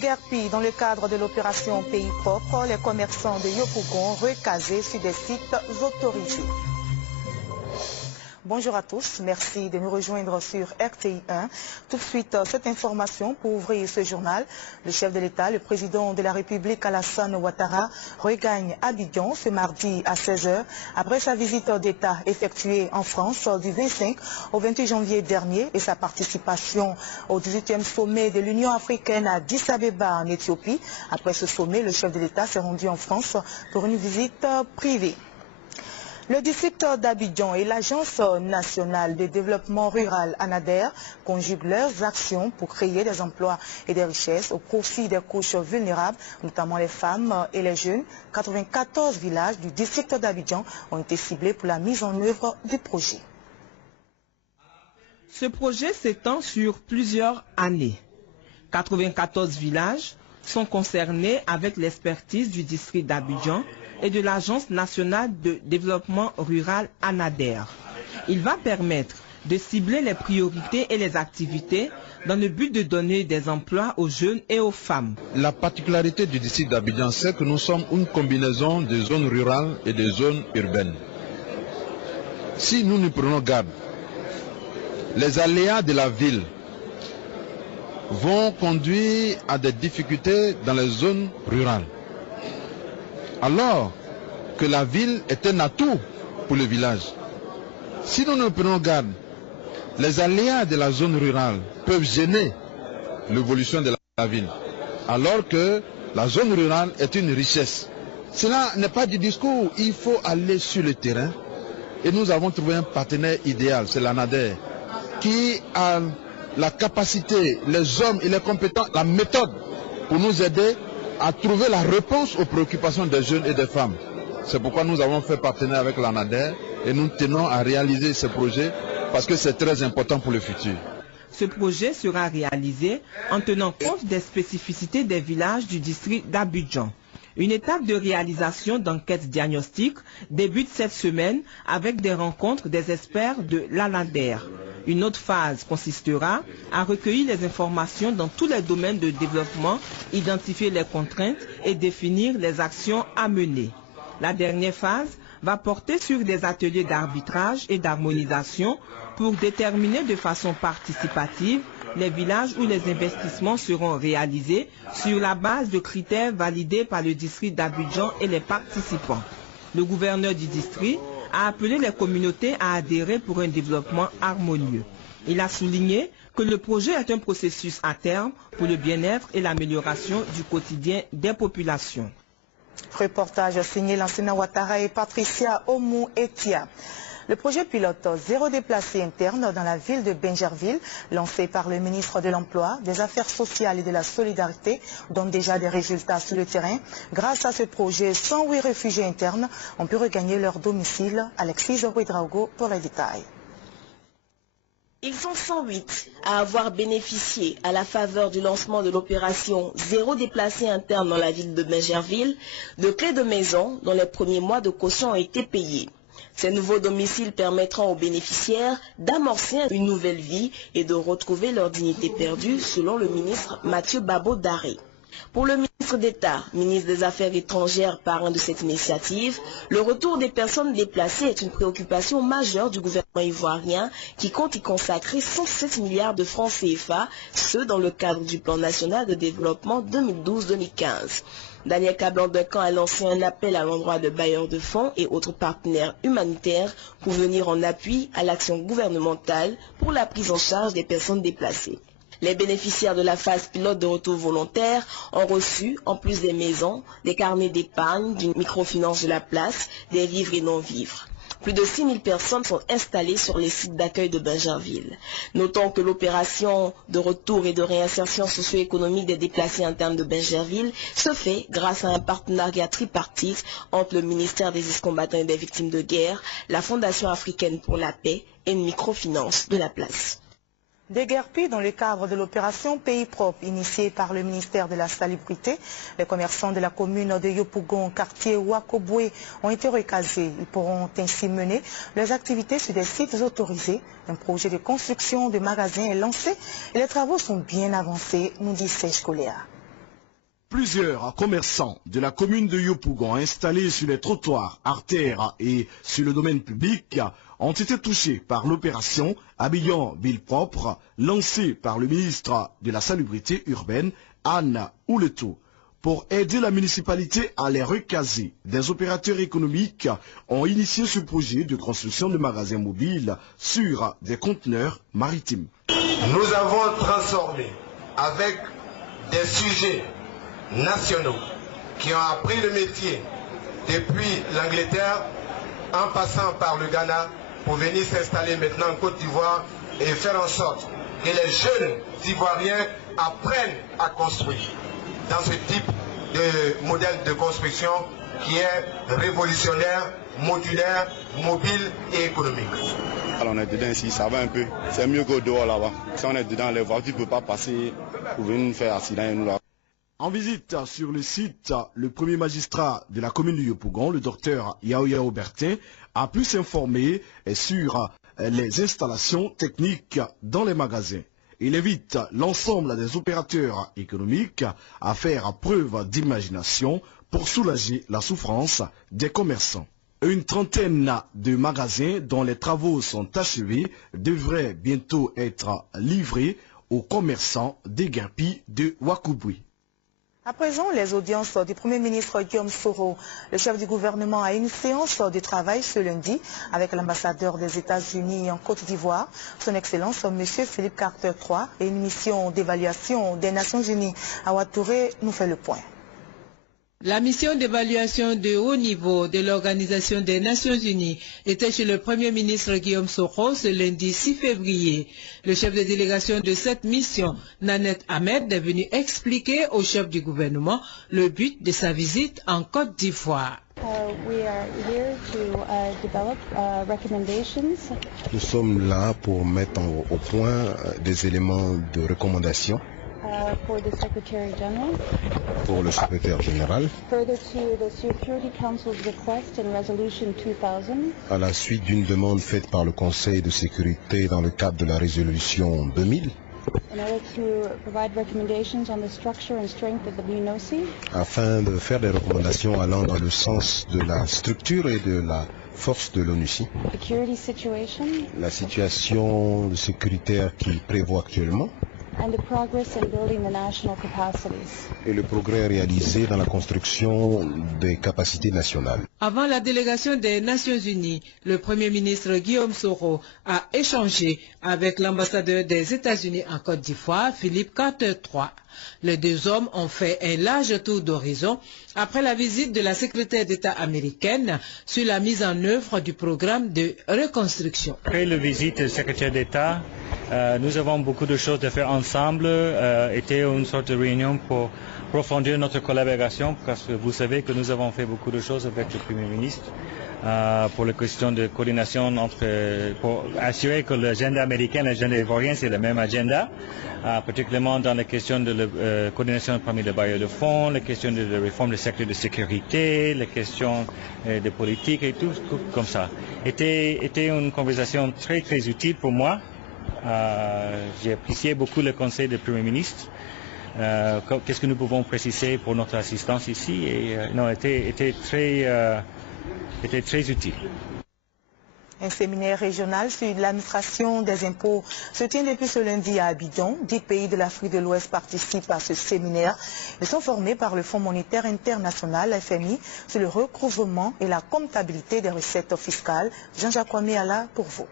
Guerpi, dans le cadre de l'opération Pays propre, les commerçants de Yopougon recasés sur des sites autorisés. Bonjour à tous, merci de nous rejoindre sur RTI 1. Tout de suite, cette information pour ouvrir ce journal. Le chef de l'État, le président de la République Alassane Ouattara, regagne Abidjan ce mardi à 16h après sa visite d'État effectuée en France du 25 au 28 janvier dernier et sa participation au 18e sommet de l'Union africaine à Addis Abeba en Éthiopie. Après ce sommet, le chef de l'État s'est rendu en France pour une visite privée. Le district d'Abidjan et l'Agence nationale de développement rural ANADER conjuguent leurs actions pour créer des emplois et des richesses au profit des couches vulnérables, notamment les femmes et les jeunes. 94 villages du district d'Abidjan ont été ciblés pour la mise en œuvre du projet. Ce projet s'étend sur plusieurs années. 94 villages sont concernés avec l'expertise du district d'Abidjan et de l'Agence nationale de développement rural ANADER. Il va permettre de cibler les priorités et les activités dans le but de donner des emplois aux jeunes et aux femmes. La particularité du district d'Abidjan, c'est que nous sommes une combinaison de zones rurales et de zones urbaines. Si nous nous prenons garde, les aléas de la ville vont conduire à des difficultés dans les zones rurales. Alors que la ville est un atout pour le village. Si nous ne prenons garde, les aléas de la zone rurale peuvent gêner l'évolution de la ville, alors que la zone rurale est une richesse. Cela n'est pas du discours, il faut aller sur le terrain. Et nous avons trouvé un partenaire idéal, c'est l'ANADER, qui a la capacité, les hommes et les compétences, la méthode pour nous aider à trouver la réponse aux préoccupations des jeunes et des femmes. C'est pourquoi nous avons fait partenariat avec l'ANADER et nous tenons à réaliser ce projet parce que c'est très important pour le futur. Ce projet sera réalisé en tenant compte des spécificités des villages du district d'Abidjan. Une étape de réalisation d'enquête diagnostique débute cette semaine avec des rencontres des experts de l'ANADER. Une autre phase consistera à recueillir les informations dans tous les domaines de développement, identifier les contraintes et définir les actions à mener. La dernière phase va porter sur des ateliers d'arbitrage et d'harmonisation pour déterminer de façon participative les villages où les investissements seront réalisés sur la base de critères validés par le district d'Abidjan et les participants. Le gouverneur du district a appelé les communautés à adhérer pour un développement harmonieux. Il a souligné que le projet est un processus à terme pour le bien-être et l'amélioration du quotidien des populations. Reportage signé Lansana Ouattara et Patricia Omou-Etia. Le projet pilote Zéro déplacé interne dans la ville de Bingerville, lancé par le ministre de l'Emploi, des Affaires sociales et de la Solidarité, donne déjà des résultats sur le terrain. Grâce à ce projet, 108 réfugiés internes ont pu regagner leur domicile. Alexis Ouedraogo pour les détails. Ils sont 108 à avoir bénéficié à la faveur du lancement de l'opération Zéro déplacé interne dans la ville de Bingerville de clés de maison dont les premiers mois de caution ont été payés. Ces nouveaux domiciles permettront aux bénéficiaires d'amorcer une nouvelle vie et de retrouver leur dignité perdue, selon le ministre Mathieu Babo-Daré. Pour le ministre d'État, ministre des Affaires étrangères, parrain de cette initiative, le retour des personnes déplacées est une préoccupation majeure du gouvernement ivoirien qui compte y consacrer 107 milliards de francs CFA, ce dans le cadre du plan national de développement 2012-2015. Daniel Kablan-Duncan a lancé un appel à l'endroit de bailleurs de fonds et autres partenaires humanitaires pour venir en appui à l'action gouvernementale pour la prise en charge des personnes déplacées. Les bénéficiaires de la phase pilote de retour volontaire ont reçu, en plus des maisons, des carnets d'épargne, d'une microfinance de la place, des vivres et non-vivres. Plus de 6 000 personnes sont installées sur les sites d'accueil de Bingerville. Notons que l'opération de retour et de réinsertion socio-économique des déplacés internes de Bingerville se fait grâce à un partenariat tripartite entre le ministère des ex-combattants et des victimes de guerre, la Fondation africaine pour la paix et une microfinance de la place. Des guerpis dans le cadre de l'opération Pays propre initiée par le ministère de la Salubrité. Les commerçants de la commune de Yopougon, quartier Ouakoboué, ont été recasés. Ils pourront ainsi mener leurs activités sur des sites autorisés. Un projet de construction de magasins est lancé et les travaux sont bien avancés, nous dit Serge Coléa. Plusieurs commerçants de la commune de Yopougon installés sur les trottoirs, artères et sur le domaine public ont été touchés par l'opération Abidjan Ville Propre lancée par le ministre de la Salubrité urbaine, Anne Ouleto. Pour aider la municipalité à les recaser, des opérateurs économiques ont initié ce projet de construction de magasins mobiles sur des conteneurs maritimes. Nous avons transformé avec des sujets nationaux qui ont appris le métier depuis l'Angleterre en passant par le Ghana pour venir s'installer maintenant en Côte d'Ivoire et faire en sorte que les jeunes Ivoiriens apprennent à construire dans ce type de modèle de construction qui est révolutionnaire, modulaire, mobile et économique. Alors on est dedans ici, ça va un peu. C'est mieux qu'au dehors là-bas. Si on est dedans, les voitures ne peuvent pas passer pour venir nous faire accident et nous là. En visite sur le site, le premier magistrat de la commune de Yopougon, le docteur Yaoya Aubertin, a pu s'informer sur les installations techniques dans les magasins. Il invite l'ensemble des opérateurs économiques à faire preuve d'imagination pour soulager la souffrance des commerçants. Une trentaine de magasins dont les travaux sont achevés devraient bientôt être livrés aux commerçants déguerpis de Ouakouboui. À présent, les audiences du Premier ministre Guillaume Soro. Le chef du gouvernement a une séance de travail ce lundi avec l'ambassadeur des États-Unis en Côte d'Ivoire, son Excellence M. Philippe Carter III, et une mission d'évaluation des Nations Unies. Awa Touré nous fait le point. La mission d'évaluation de haut niveau de l'Organisation des Nations Unies était chez le Premier ministre Guillaume Soro ce lundi 6 février. Le chef de délégation de cette mission, Nanette Ahmed, est venu expliquer au chef du gouvernement le but de sa visite en Côte d'Ivoire. Nous sommes là pour mettre au point des éléments de recommandation pour le secrétaire général, à la suite d'une demande faite par le Conseil de sécurité dans le cadre de la résolution 2000, afin de faire des recommandations allant dans le sens de la structure et de la force de l'ONUCI, la situation sécuritaire qui prévaut actuellement, et le progrès réalisé dans la construction des capacités nationales. Avant la délégation des Nations Unies, le Premier ministre Guillaume Soro a échangé avec l'ambassadeur des États-Unis en Côte d'Ivoire, Philippe Carter III. Les deux hommes ont fait un large tour d'horizon après la visite de la secrétaire d'État américaine sur la mise en œuvre du programme de reconstruction. Après la visite du secrétaire d'État, nous avons beaucoup de choses à faire ensemble. C'était une sorte de réunion pour approfondir notre collaboration, parce que vous savez que nous avons fait beaucoup de choses avec le Premier ministre pour la question de coordination pour assurer que l'agenda américain et l'agenda ivoirien c'est le même agenda, particulièrement dans la question de la coordination parmi les bailleurs de fonds, la question de la réforme du secteur de sécurité, la question de politique et tout comme ça. C'était une conversation très très utile pour moi. J'ai apprécié beaucoup le conseil du Premier ministre. Qu'est-ce que nous pouvons préciser pour notre assistance ici, et était très utile. Un séminaire régional sur l'administration des impôts se tient depuis ce lundi à Abidjan. 10 pays de l'Afrique de l'Ouest participent à ce séminaire. Ils sont formés par le Fonds monétaire international, FMI, sur le recouvrement et la comptabilité des recettes fiscales. Jean-Jacques Kwame pour vous.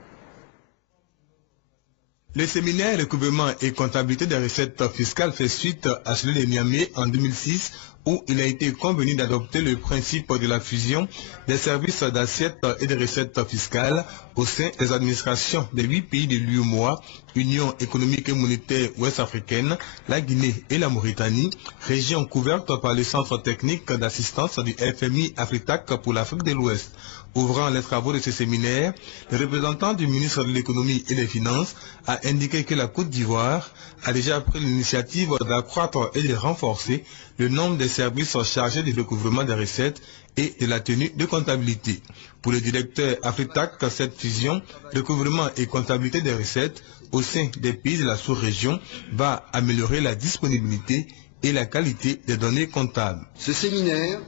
Le séminaire recouvrement et comptabilité des recettes fiscales fait suite à celui de Niamey en 2006, où il a été convenu d'adopter le principe de la fusion des services d'assiette et des recettes fiscales au sein des administrations des 8 pays de l'UEMOA, Union économique et monétaire ouest-africaine, la Guinée et la Mauritanie, région couverte par le Centre technique d'assistance du FMI Afritac pour l'Afrique de l'Ouest. Ouvrant les travaux de ce séminaire, le représentant du ministre de l'économie et des finances a indiqué que la Côte d'Ivoire a déjà pris l'initiative d'accroître et de renforcer le nombre des services chargés du recouvrement des recettes et de la tenue de comptabilité. Pour le directeur Afritac, cette fusion, recouvrement et comptabilité des recettes au sein des pays de la sous-région va améliorer la disponibilité et la qualité des données comptables. Ce séminaire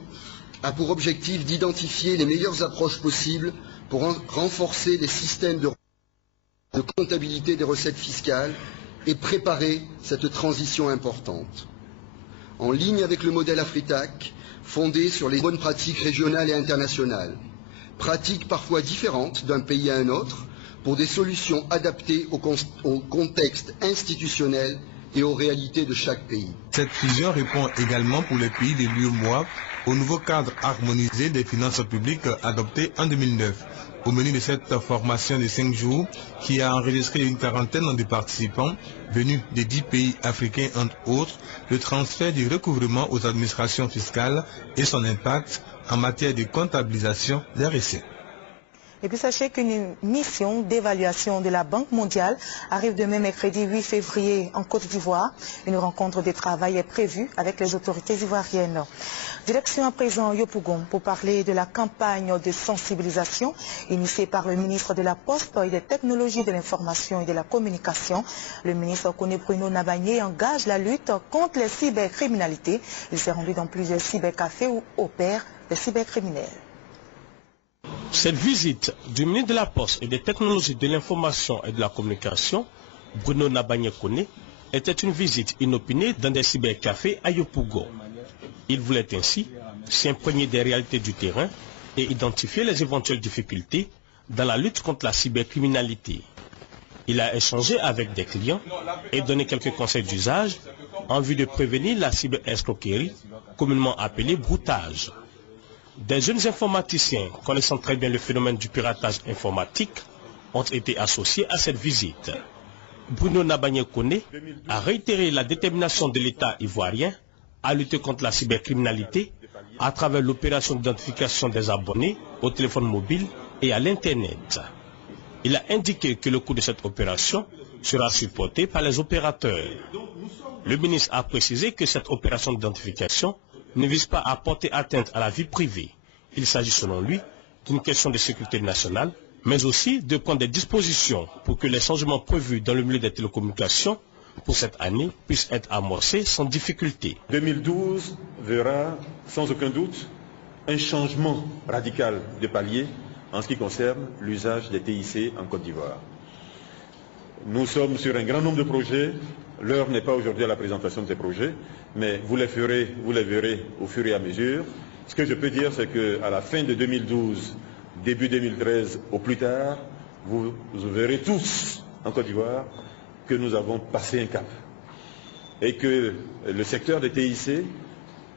a pour objectif d'identifier les meilleures approches possibles pour renforcer les systèmes de comptabilité des recettes fiscales et préparer cette transition importante. En ligne avec le modèle Afritac, fondé sur les bonnes pratiques régionales et internationales, pratiques parfois différentes d'un pays à un autre, pour des solutions adaptées au contexte institutionnel et aux réalités de chaque pays. Cette fusion répond également pour les pays de l'UEMOA au nouveau cadre harmonisé des finances publiques adopté en 2009. Au menu de cette formation de 5 jours, qui a enregistré une quarantaine de participants venus des 10 pays africains entre autres, le transfert du recouvrement aux administrations fiscales et son impact en matière de comptabilisation des recettes. Et puis sachez qu'une mission d'évaluation de la Banque mondiale arrive demain mercredi 8 février en Côte d'Ivoire. Une rencontre de travail est prévue avec les autorités ivoiriennes. Direction à présent Yopougon pour parler de la campagne de sensibilisation initiée par le ministre de la Poste et des Technologies de l'Information et de la Communication. Le ministre Koné Bruno Nabagné engage la lutte contre les cybercriminalités. Il s'est rendu dans plusieurs cybercafés où opèrent les cybercriminels. Cette visite du ministre de la Poste et des Technologies de l'Information et de la Communication, Bruno Nabagné-Koné, était une visite inopinée dans des cybercafés à Yopougon. Il voulait ainsi s'imprégner des réalités du terrain et identifier les éventuelles difficultés dans la lutte contre la cybercriminalité. Il a échangé avec des clients et donné quelques conseils d'usage en vue de prévenir la cyberescroquerie, communément appelée broutage. Des jeunes informaticiens connaissant très bien le phénomène du piratage informatique ont été associés à cette visite. Bruno Nabagné-Koné a réitéré la détermination de l'État ivoirien à lutter contre la cybercriminalité à travers l'opération d'identification des abonnés au téléphone mobile et à l'Internet. Il a indiqué que le coût de cette opération sera supporté par les opérateurs. Le ministre a précisé que cette opération d'identification ne vise pas à porter atteinte à la vie privée. Il s'agit selon lui d'une question de sécurité nationale, mais aussi de prendre des dispositions pour que les changements prévus dans le milieu des télécommunications pour cette année puissent être amorcés sans difficulté. 2012 verra sans aucun doute un changement radical de palier en ce qui concerne l'usage des TIC en Côte d'Ivoire. Nous sommes sur un grand nombre de projets. L'heure n'est pas aujourd'hui à la présentation de ces projets, mais vous les verrez au fur et à mesure. Ce que je peux dire, c'est qu'à la fin de 2012, début 2013 au plus tard, vous verrez tous en Côte d'Ivoire que nous avons passé un cap et que le secteur des TIC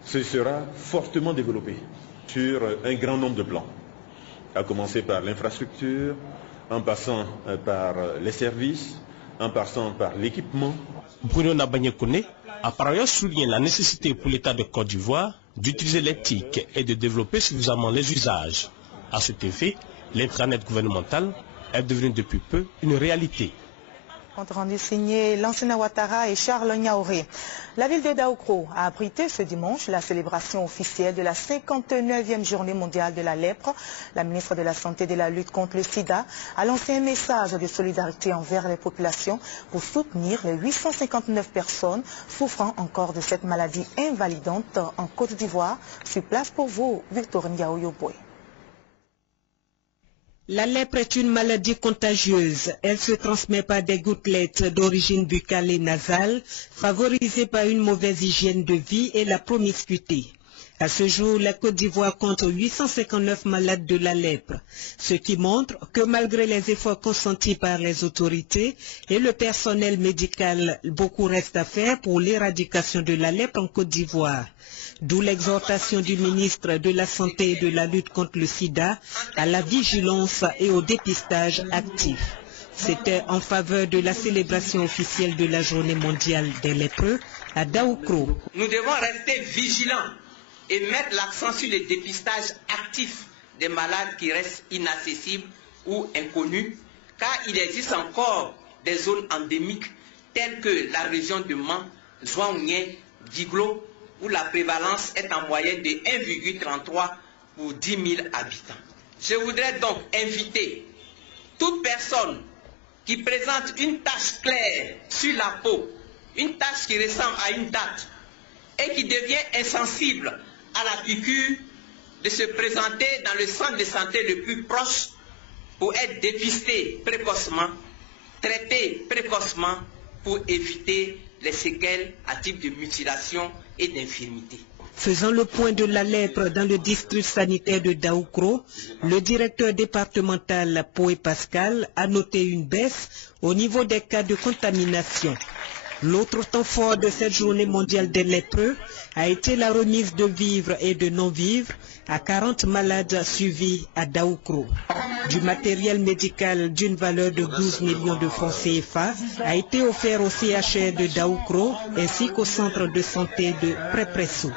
se sera fortement développé sur un grand nombre de plans, à commencer par l'infrastructure, en passant par les services, en passant par l'équipement. Bruno Nabagné-Koné a par ailleurs souligné la nécessité pour l'État de Côte d'Ivoire d'utiliser l'éthique et de développer suffisamment les usages. À cet effet, l'intranet gouvernemental est devenu depuis peu une réalité. Compte rendu signé Lansana Ouattara et Charles Niaouré. La ville de Daoukro a abrité ce dimanche la célébration officielle de la 59e journée mondiale de la lèpre. La ministre de la Santé et de la lutte contre le sida a lancé un message de solidarité envers les populations pour soutenir les 859 personnes souffrant encore de cette maladie invalidante en Côte d'Ivoire. Sur place pour vous, Victor Ndiaoyoboy. La lèpre est une maladie contagieuse. Elle se transmet par des gouttelettes d'origine buccale et nasale, favorisée par une mauvaise hygiène de vie et la promiscuité. À ce jour, la Côte d'Ivoire compte 859 malades de la lèpre, ce qui montre que malgré les efforts consentis par les autorités et le personnel médical, beaucoup reste à faire pour l'éradication de la lèpre en Côte d'Ivoire. D'où l'exhortation du ministre de la Santé et de la lutte contre le sida à la vigilance et au dépistage actif. C'était en faveur de la célébration officielle de la Journée mondiale des lépreux à Daoukro. Nous devons rester vigilants et mettre l'accent sur le dépistage actif des malades qui restent inaccessibles ou inconnus, car il existe encore des zones endémiques telles que la région de Man, Zouaounié, Diglo, où la prévalence est en moyenne de 1,33 pour 10 000 habitants. Je voudrais donc inviter toute personne qui présente une tache claire sur la peau, une tache qui ressemble à une date, et qui devient insensible à la piqûre de se présenter dans le centre de santé le plus proche pour être dépisté précocement, traité précocement pour éviter les séquelles à type de mutilation et d'infirmité. Faisant le point de la lèpre dans le district sanitaire de Daoukro, le directeur départemental Poé Pascal a noté une baisse au niveau des cas de contamination. L'autre temps fort de cette journée mondiale des lépreux a été la remise de vivres et de non-vivres à 40 malades suivis à Daoukro. Du matériel médical d'une valeur de 12 millions de francs CFA a été offert au CHR de Daoukro ainsi qu'au centre de santé de Prépresso.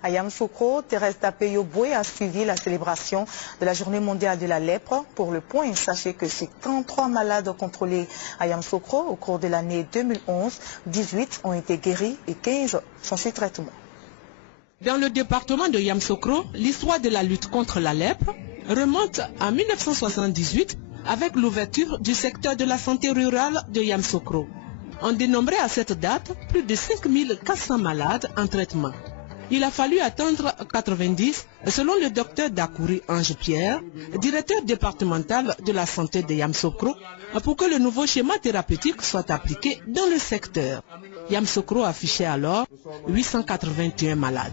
À Yamoussoukro, Thérèse Tapeyo-Boué a suivi la célébration de la journée mondiale de la lèpre. Pour le point, sachez que sur 33 malades contrôlés à Yamoussoukro au cours de l'année 2011, 18 ont été guéris et 15 sont sous traitement. Dans le département de Yamoussoukro, l'histoire de la lutte contre la lèpre remonte à 1978 avec l'ouverture du secteur de la santé rurale de Yamoussoukro. On dénombrait à cette date plus de 5400 malades en traitement. Il a fallu attendre 90, selon le docteur Dakouri Ange-Pierre, directeur départemental de la santé de Yamoussoukro, pour que le nouveau schéma thérapeutique soit appliqué dans le secteur. Yamoussoukro affichait alors 881 malades.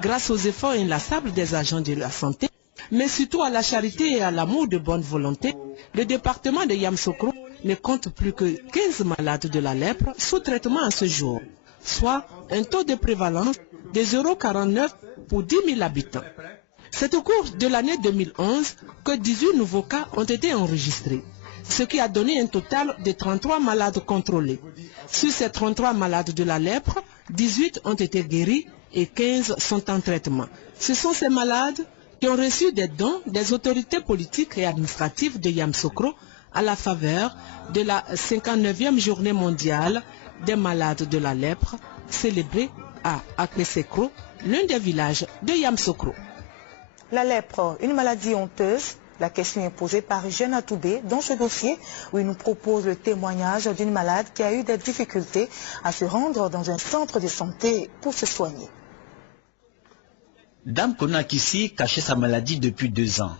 Grâce aux efforts inlassables des agents de la santé, mais surtout à la charité et à l'amour de bonne volonté, le département de Yamoussoukro ne compte plus que 15 malades de la lèpre sous traitement à ce jour, soit un taux de prévalence de 0,49 pour 10 000 habitants. C'est au cours de l'année 2011 que 18 nouveaux cas ont été enregistrés, ce qui a donné un total de 33 malades contrôlés. Sur ces 33 malades de la lèpre, 18 ont été guéris et 15 sont en traitement. Ce sont ces malades qui ont reçu des dons des autorités politiques et administratives de Yamoussoukro à la faveur de la 59e journée mondiale des malades de la lèpre, célébrée à Akmesekro, l'un des villages de Yamoussoukro. La lèpre, une maladie honteuse. La question est posée par Jeanne Atoubé dans ce dossier où il nous propose le témoignage d'une malade qui a eu des difficultés à se rendre dans un centre de santé pour se soigner. Dame Konakissi cachait sa maladie depuis 2 ans.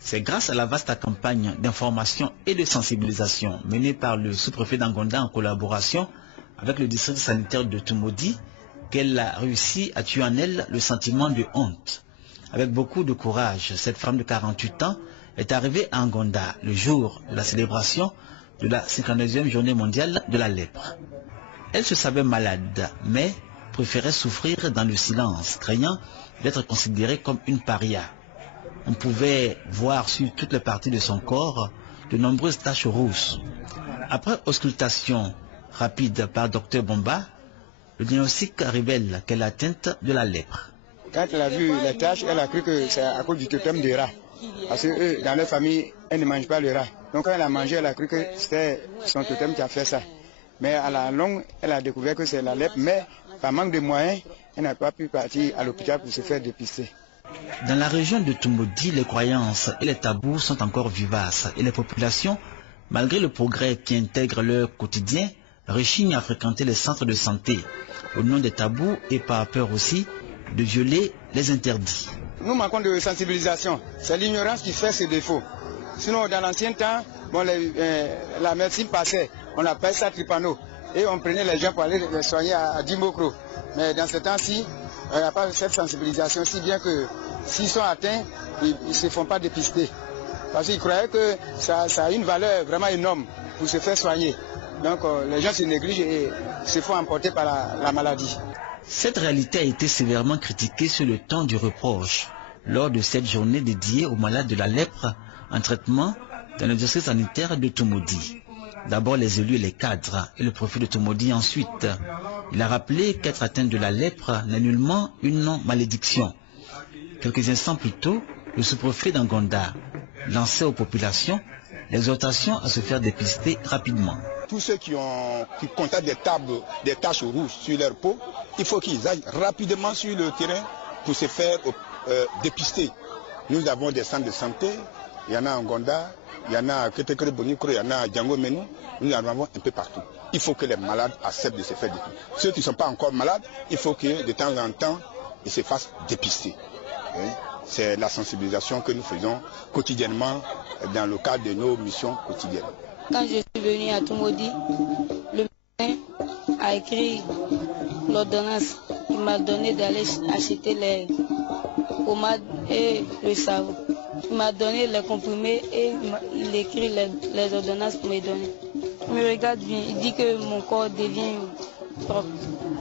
C'est grâce à la vaste campagne d'information et de sensibilisation menée par le sous-préfet d'Angonda en collaboration avec le district sanitaire de Tumodi qu'elle a réussi à tuer en elle le sentiment de honte. Avec beaucoup de courage, cette femme de 48 ans est arrivée à Angonda le jour de la célébration de la 59e journée mondiale de la lèpre. Elle se savait malade, mais préférait souffrir dans le silence, craignant d'être considérée comme une paria. On pouvait voir sur toutes les parties de son corps de nombreuses taches rousses. Après auscultation rapide par Dr Bomba, le diagnostic révèle qu'elle est atteinte de la lèpre. Quand elle a vu les taches, elle a cru que c'est à cause du totem de rat. Parce que eux, dans leur famille, elles ne mangent pas le rat. Donc quand elle a mangé, elle a cru que c'était son totem qui a fait ça. Mais à la longue, elle a découvert que c'est la lèpre, mais par manque de moyens, elle n'a pas pu partir à l'hôpital pour se faire dépister. Dans la région de Tumodi, les croyances et les tabous sont encore vivaces et les populations, malgré le progrès qui intègre leur quotidien, rechignent à fréquenter les centres de santé au nom des tabous et par peur aussi de violer les interdits. Nous manquons de sensibilisation. C'est l'ignorance qui fait ses défauts. Sinon, dans l'ancien temps, bon, la médecine passait. On appelle ça tripano. Et on prenait les gens pour aller les soigner à Dimbokro. Mais dans ce temps-ci, il n'y a pas cette sensibilisation, si bien que s'ils sont atteints, ils ne se font pas dépister. Parce qu'ils croyaient que ça a une valeur vraiment énorme pour se faire soigner. Donc les gens se négligent et se font emporter par la maladie. Cette réalité a été sévèrement critiquée sur le temps du reproche lors de cette journée dédiée aux malades de la lèpre en traitement dans le district sanitaire de Tumodi. D'abord les élus et les cadres et le préfet de Tumodi ensuite. Il a rappelé qu'être atteint de la lèpre n'est nullement une malédiction. Quelques instants plus tôt, le sous-préfet d'Angonda lançait aux populations l'exhortation à se faire dépister rapidement. Tous ceux qui constatent des taches rouges sur leur peau, il faut qu'ils aillent rapidement sur le terrain pour se faire dépister. Nous avons des centres de santé, il y en a à Angonda, il y en a à Ketekere Bonikro, il y en a à Django Menou, nous en avons un peu partout. il faut que les malades acceptent de se faire dépister. Ceux qui ne sont pas encore malades, il faut que de temps en temps, ils se fassent dépister. C'est la sensibilisation que nous faisons quotidiennement dans le cadre de nos missions quotidiennes. Quand je suis venue à Tumodi, le médecin a écrit l'ordonnance. Il m'a donné d'aller acheter les pommades et le savon. Il m'a donné les comprimés et il écrit les ordonnances pour me donner. Il me regarde bien, il dit que mon corps devient propre.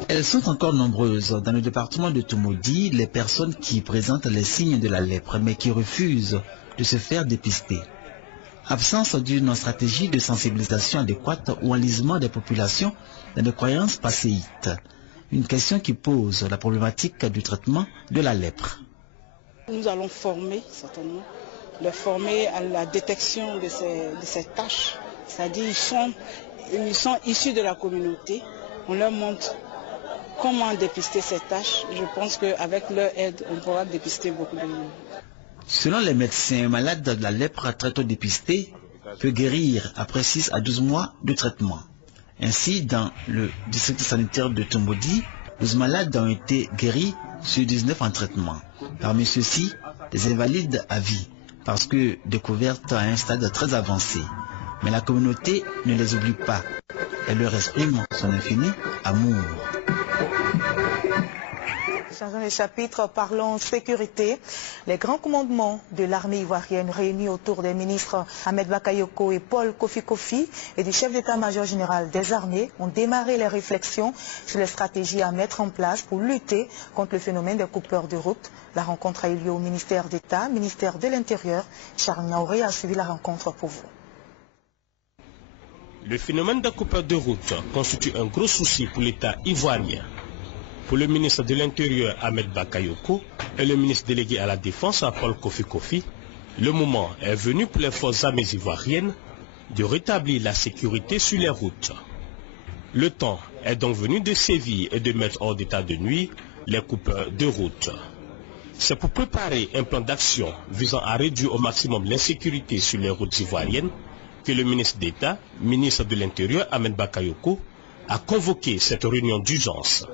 Elles sont encore nombreuses dans le département de Tumodi, les personnes qui présentent les signes de la lèpre mais qui refusent de se faire dépister. Absence d'une stratégie de sensibilisation adéquate ou enlisement des populations dans des croyances passéites. Une question qui pose la problématique du traitement de la lèpre. Nous allons former, certainement, les former à la détection de ces tâches. C'est-à-dire ils sont issus de la communauté. On leur montre comment dépister ces tâches. Je pense qu'avec leur aide, on pourra dépister beaucoup de monde. Selon les médecins, un malade de la lèpre très tôt dépisté peut guérir après 6 à 12 mois de traitement. Ainsi, dans le district sanitaire de Tumodi, 12 malades ont été guéris sur 19 en traitement. Parmi ceux-ci, des invalides à vie, parce que découvertes à un stade très avancé. Mais la communauté ne les oublie pas. Elle leur exprime son infini amour. Changeons le chapitre, parlons sécurité. Les grands commandements de l'armée ivoirienne réunis autour des ministres Ahmed Bakayoko et Paul Kofi Kofi et du chef d'état-major général des armées ont démarré les réflexions sur les stratégies à mettre en place pour lutter contre le phénomène des coupeurs de route. La rencontre a eu lieu au ministère d'État, ministère de l'Intérieur. Charles Naouré a suivi la rencontre pour vous. Le phénomène des coupeurs de route constitue un gros souci pour l'État ivoirien. Pour le ministre de l'Intérieur Ahmed Bakayoko et le ministre délégué à la Défense Paul Kofi Kofi, le moment est venu pour les forces armées ivoiriennes de rétablir la sécurité sur les routes. Le temps est donc venu de sévir et de mettre hors d'état de nuire les coupeurs de route. C'est pour préparer un plan d'action visant à réduire au maximum l'insécurité sur les routes ivoiriennes que le ministre d'État, ministre de l'Intérieur Ahmed Bakayoko, a convoqué cette réunion d'urgence.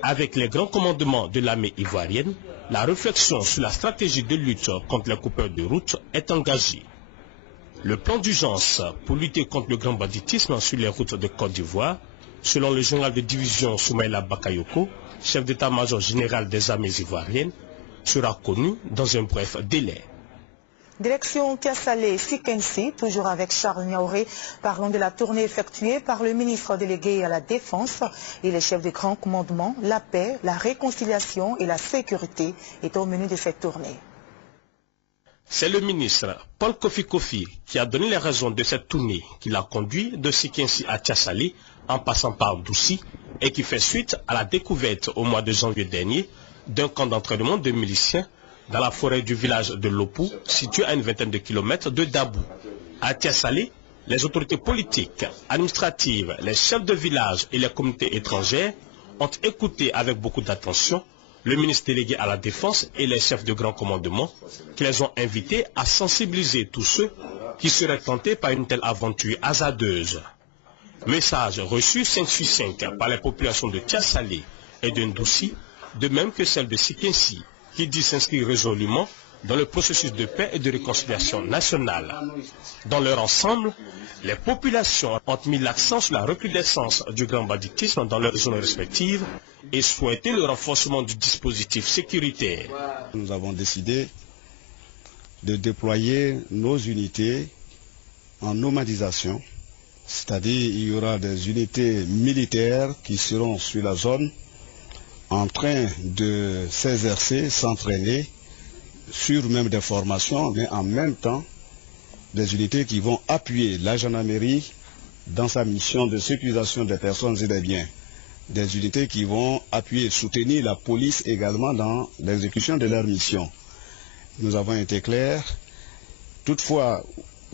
Avec les grands commandements de l'armée ivoirienne, la réflexion sur la stratégie de lutte contre les coupeurs de route est engagée. Le plan d'urgence pour lutter contre le grand banditisme sur les routes de Côte d'Ivoire, selon le général de division Soumaïla Bakayoko, chef d'état-major général des armées ivoiriennes, sera connu dans un bref délai. Direction Tiasalé-Sikensi, toujours avec Charles Niaouré, parlons de la tournée effectuée par le ministre délégué à la Défense et les chefs des grands commandements. La paix, la réconciliation et la sécurité est au menu de cette tournée. C'est le ministre Paul Kofi Kofi qui a donné les raisons de cette tournée qui l'a conduit de Sikensi à Tiasalé en passant par Doussi et qui fait suite à la découverte au mois de janvier dernier d'un camp d'entraînement de miliciens dans la forêt du village de Lopou, situé à une vingtaine de kilomètres de Dabou. À Tiasalé, les autorités politiques, administratives, les chefs de village et les communautés étrangères ont écouté avec beaucoup d'attention le ministre délégué à la Défense et les chefs de grand commandement qui les ont invités à sensibiliser tous ceux qui seraient tentés par une telle aventure hasardeuse. Message reçu 5/5 par les populations de Tiasalé et de Ndoussi, de même que celle de Sikensi, qui dit s'inscrire résolument dans le processus de paix et de réconciliation nationale. Dans leur ensemble, les populations ont mis l'accent sur la recrudescence du grand banditisme dans leurs zones respectives et souhaité le renforcement du dispositif sécuritaire. Nous avons décidé de déployer nos unités en nomadisation, c'est-à-dire il y aura des unités militaires qui seront sur la zone en train de s'exercer, s'entraîner sur même des formations, mais en même temps des unités qui vont appuyer la gendarmerie dans sa mission de sécurisation des personnes et des biens. Des unités qui vont appuyer et soutenir la police également dans l'exécution de leur mission. Nous avons été clairs, toutefois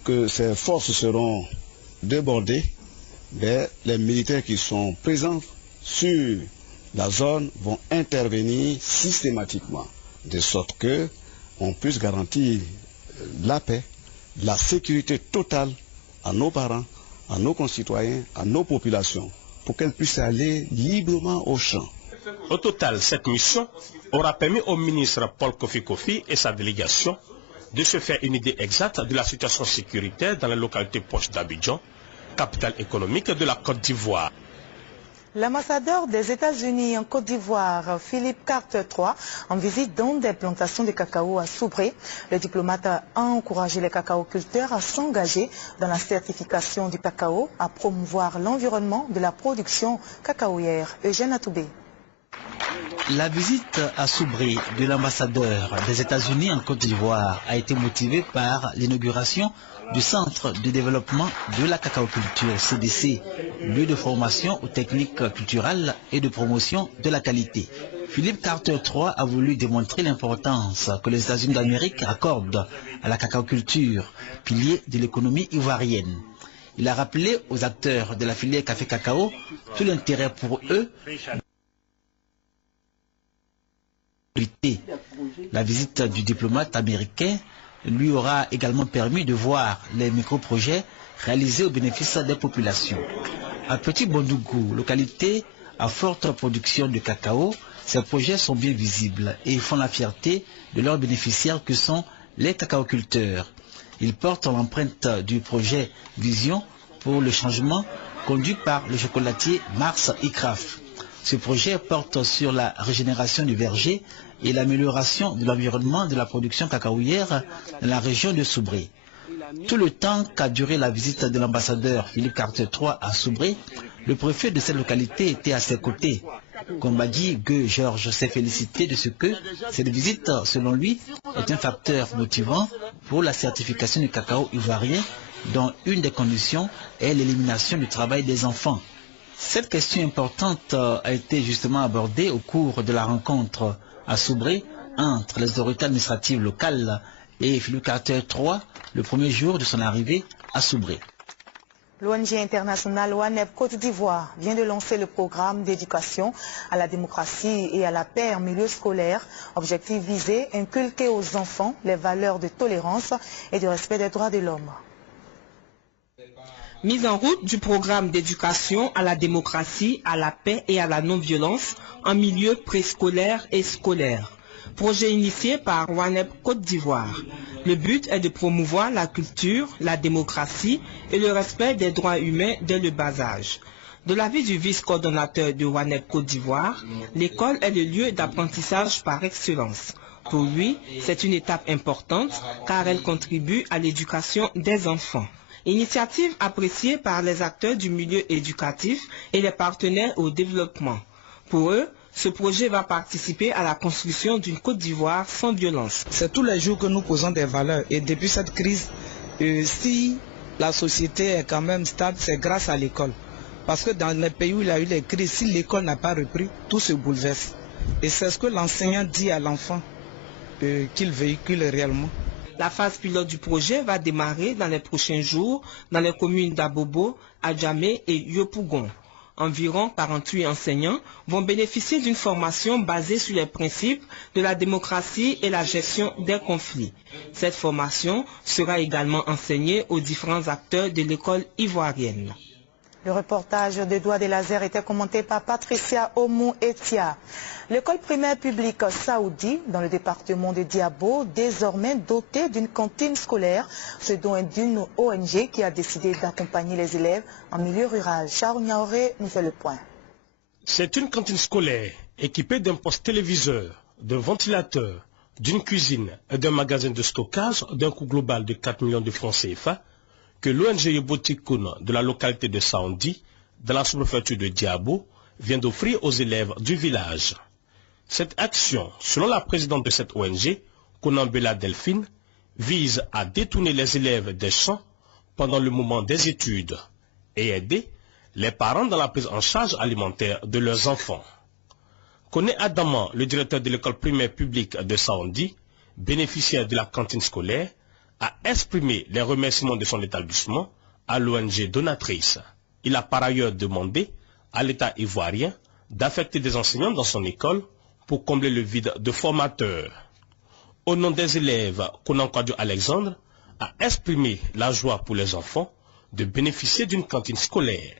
que ces forces seront débordées, mais les militaires qui sont présents sur la zone vont intervenir systématiquement, de sorte que on puisse garantir la paix, la sécurité totale à nos parents, à nos concitoyens, à nos populations, pour qu'elles puissent aller librement au champ. Au total, cette mission aura permis au ministre Paul Kofi Kofi et sa délégation de se faire une idée exacte de la situation sécuritaire dans les localités proches d'Abidjan, capitale économique de la Côte d'Ivoire. L'ambassadeur des États-Unis en Côte d'Ivoire, Philippe Carter III, en visite dans des plantations de cacao à Soubré. Le diplomate a encouragé les cacaoculteurs à s'engager dans la certification du cacao, à promouvoir l'environnement de la production cacaoyère. Eugène Atoubé. La visite à Soubré de l'ambassadeur des États-Unis en Côte d'Ivoire a été motivée par l'inauguration du Centre de développement de la cacaoculture CDC, lieu de formation aux techniques culturelles et de promotion de la qualité. Philippe Carter III a voulu démontrer l'importance que les États-Unis d'Amérique accordent à la cacaoculture, pilier de l'économie ivoirienne. Il a rappelé aux acteurs de la filière café-cacao tout l'intérêt pour eux. La visite du diplomate américain lui aura également permis de voir les micro-projets réalisés au bénéfice des populations. À Petit Bondougou, localité à forte production de cacao, ces projets sont bien visibles et font la fierté de leurs bénéficiaires que sont les cacaoculteurs. Ils portent l'empreinte du projet Vision pour le changement conduit par le chocolatier Mars Ikraf. Ce projet porte sur la régénération du verger et l'amélioration de l'environnement de la production cacaoyère dans la région de Soubré. Tout le temps qu'a duré la visite de l'ambassadeur Philippe Carter III à Soubré, le préfet de cette localité était à ses côtés. Kombadi Gueux Georges s'est félicité de ce que cette visite, selon lui, est un facteur motivant pour la certification du cacao ivoirien, dont une des conditions est l'élimination du travail des enfants. Cette question importante a été justement abordée au cours de la rencontre à Soubré entre les autorités administratives locales et Philippe Carter III le premier jour de son arrivée à Soubré. L'ONG internationale ONEP Côte d'Ivoire vient de lancer le programme d'éducation à la démocratie et à la paix en milieu scolaire. Objectif visé, inculquer aux enfants les valeurs de tolérance et de respect des droits de l'homme. Mise en route du programme d'éducation à la démocratie, à la paix et à la non-violence en milieu préscolaire et scolaire. Projet initié par ONEP Côte d'Ivoire. Le but est de promouvoir la culture, la démocratie et le respect des droits humains dès le bas âge. De l'avis du vice-coordonnateur de ONEP Côte d'Ivoire, l'école est le lieu d'apprentissage par excellence. Pour lui, c'est une étape importante car elle contribue à l'éducation des enfants. Initiative appréciée par les acteurs du milieu éducatif et les partenaires au développement. Pour eux, ce projet va participer à la construction d'une Côte d'Ivoire sans violence. C'est tous les jours que nous posons des valeurs et depuis cette crise, si la société est quand même stable, c'est grâce à l'école. Parce que dans les pays où il y a eu les crises, si l'école n'a pas repris, tout se bouleverse. Et c'est ce que l'enseignant dit à l'enfant qu'il véhicule réellement. La phase pilote du projet va démarrer dans les prochains jours dans les communes d'Abobo, Adjamé et Yopougon. Environ 48 enseignants vont bénéficier d'une formation basée sur les principes de la démocratie et la gestion des conflits. Cette formation sera également enseignée aux différents acteurs de l'école ivoirienne. Le reportage de Doigt des Lasers était commenté par Patricia Omou-Etia. L'école primaire publique Saoudi, dans le département de Diabo, désormais dotée d'une cantine scolaire, ce dont est d'une ONG qui a décidé d'accompagner les élèves en milieu rural. Charles Niaoré nous fait le point. C'est une cantine scolaire équipée d'un poste téléviseur, d'un ventilateur, d'une cuisine et d'un magasin de stockage d'un coût global de 4 millions de francs CFA que l'ONG Yebotikun de la localité de Saoudi, dans la sous-préfecture de Diabo, vient d'offrir aux élèves du village. Cette action, selon la présidente de cette ONG, Konambela Delphine, vise à détourner les élèves des champs pendant le moment des études et aider les parents dans la prise en charge alimentaire de leurs enfants. Koné Adama, le directeur de l'école primaire publique de Saondi, bénéficiaire de la cantine scolaire, a exprimé les remerciements de son établissement à l'ONG donatrice. Il a par ailleurs demandé à l'État ivoirien d'affecter des enseignants dans son école pour combler le vide de formateurs. Au nom des élèves, Konankwadu Alexandre a exprimé la joie pour les enfants de bénéficier d'une cantine scolaire.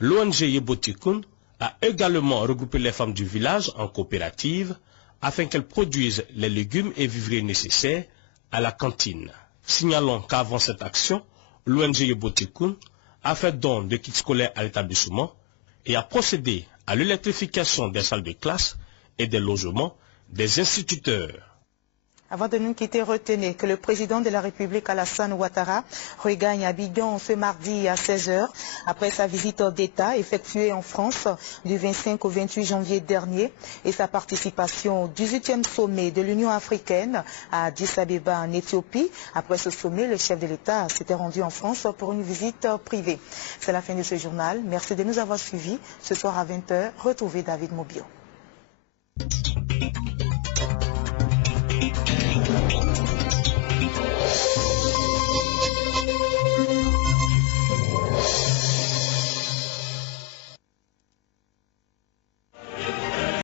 L'ONG Yebotikun a également regroupé les femmes du village en coopérative afin qu'elles produisent les légumes et vivriers nécessaires à la cantine. Signalons qu'avant cette action, l'ONG Yebotikun a fait don de kits scolaires à l'établissement et a procédé à l'électrification des salles de classe et des logements des instituteurs. Avant de nous quitter, retenez que le président de la République, Alassane Ouattara, regagne Abidjan ce mardi à 16h après sa visite d'État effectuée en France du 25 au 28 janvier dernier et sa participation au 18e sommet de l'Union africaine à Addis Abeba en Éthiopie. Après ce sommet, le chef de l'État s'était rendu en France pour une visite privée. C'est la fin de ce journal. Merci de nous avoir suivis. Ce soir à 20h, retrouvez David Mobio.